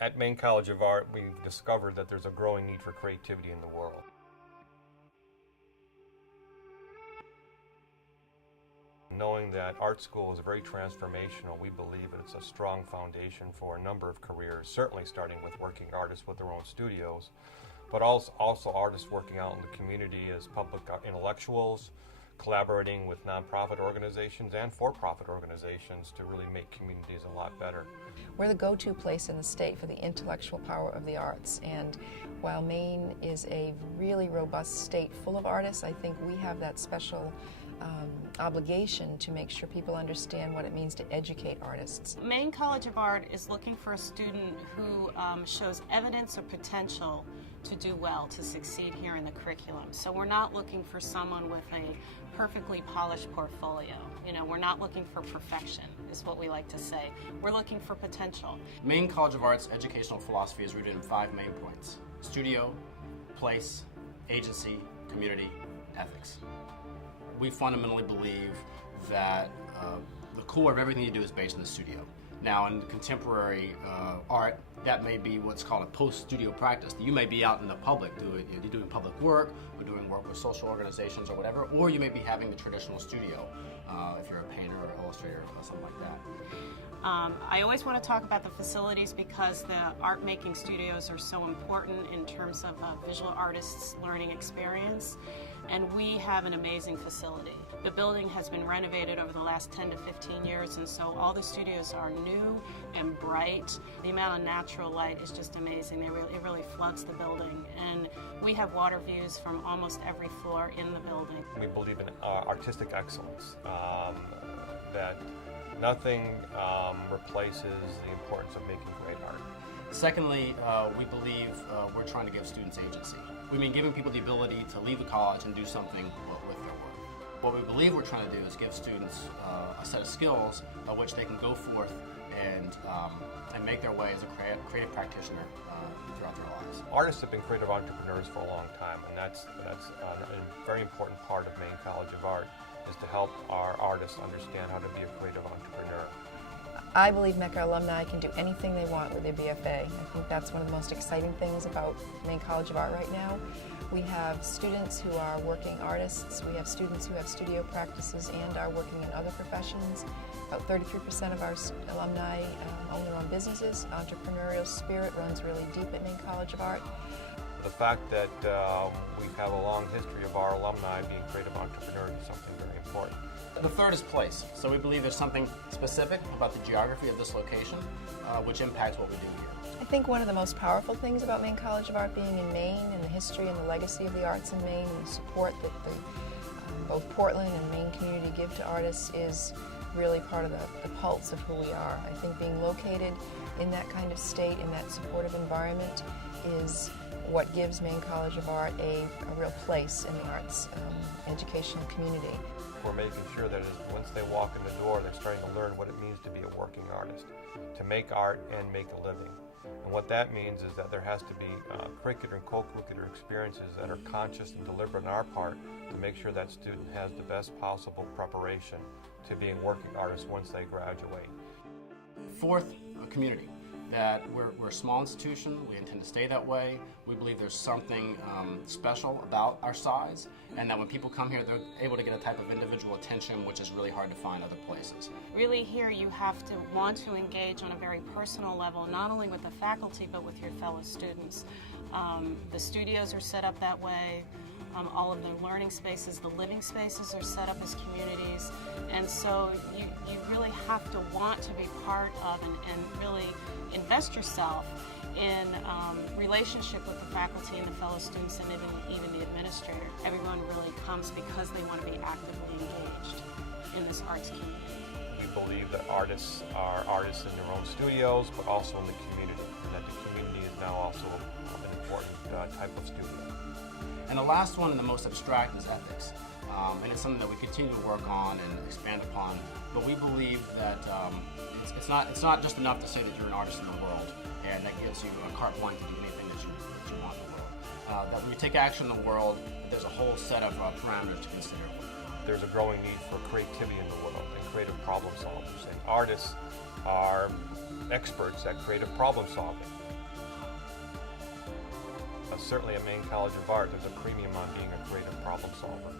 At Maine College of Art, we've discovered that there's a growing need for creativity in the world. Knowing that art school is very transformational, we believe that it's a strong foundation for a number of careers, certainly starting with working artists with their own studios, but also artists working out in the community as public intellectuals, collaborating with nonprofit organizations and for-profit organizations to really make communities a lot better. We're the go-to place in the state for the intellectual power of the arts, and while Maine is a really robust state full of artists, I think we have that special obligation to make sure people understand what it means to educate artists. Maine College of Art is looking for a student who shows evidence or potential to do well, to succeed here in the curriculum. So we're not looking for someone with a perfectly polished portfolio. You know, we're not looking for perfection, is what we like to say. We're looking for potential. Maine College of Art's educational philosophy is rooted in 5 main points: studio, place, agency, community, ethics. We fundamentally believe that the core of everything you do is based in the studio. Now, in contemporary art, that may be what's called a post-studio practice. You may be out in the public, you're doing public work, or doing work with social organizations or whatever, or you may be having the traditional studio if you're a painter or illustrator or something like that. I always want to talk about the facilities because the art-making studios are so important in terms of a visual artist's learning experience, and we have an amazing facility. The building has been renovated over the last 10 to 15 years, and so all the studios are new and bright. The amount of natural light is just amazing. It really floods the building, and we have water views from almost every floor in the building. We believe in artistic excellence, that nothing replaces the importance of making great art. Secondly, we believe we're trying to give students agency. We mean giving people the ability to leave the college and do something with their work. What we believe we're trying to do is give students a set of skills by which they can go forth and make their way as a creative practitioner throughout their lives. Artists have been creative entrepreneurs for a long time, and that's a very important part of Maine College of Art, is to help our artists understand how to be a creative entrepreneur. I believe Mecca alumni can do anything they want with their BFA. I think that's one of the most exciting things about Maine College of Art right now. We have students who are working artists, we have students who have studio practices and are working in other professions. About 33% of our alumni own their own businesses. Entrepreneurial spirit runs really deep at Maine College of Art. The fact that we have a long history of our alumni being creative entrepreneurs is something very important. The third is place. So we believe there's something specific about the geography of this location which impacts what we do here. I think one of the most powerful things about Maine College of Art being in Maine and the history and the legacy of the arts in Maine and the support that both Portland and Maine community give to artists is really part of the pulse of who we are. I think being located in that kind of state, in that supportive environment, is what gives Maine College of Art a real place in the arts educational community. We're making sure that once they walk in the door, they're starting to learn what it means to be a working artist, to make art and make a living. And what that means is that there has to be curricular and co-curricular experiences that are conscious and deliberate on our part to make sure that student has the best possible preparation to being working artists once they graduate. Fourth, a community. That we're a small institution, we intend to stay that way. We believe there's something special about our size, and that when people come here, they're able to get a type of individual attention which is really hard to find other places. Really here you have to want to engage on a very personal level, not only with the faculty but with your fellow students. The studios are set up that way. All of the learning spaces, the living spaces are set up as communities, and so you really have to want to be part of and really invest yourself in relationship with the faculty and the fellow students and even the administrator. Everyone really comes because they want to be actively engaged in this arts community. We believe that artists are artists in their own studios, but also in the community, and that the community is now also an important type of studio. And the last one, and the most abstract, is ethics. And it's something that we continue to work on and expand upon. But we believe that it's not just enough to say that you're an artist in the world, and that gives you a carte blanche to do anything that you want in the world. That when you take action in the world, there's a whole set of parameters to consider. There's a growing need for creativity in the world and creative problem solvers. And artists are experts at creative problem solving. Certainly at Maine College of Art, there's a premium on being a creative problem solver.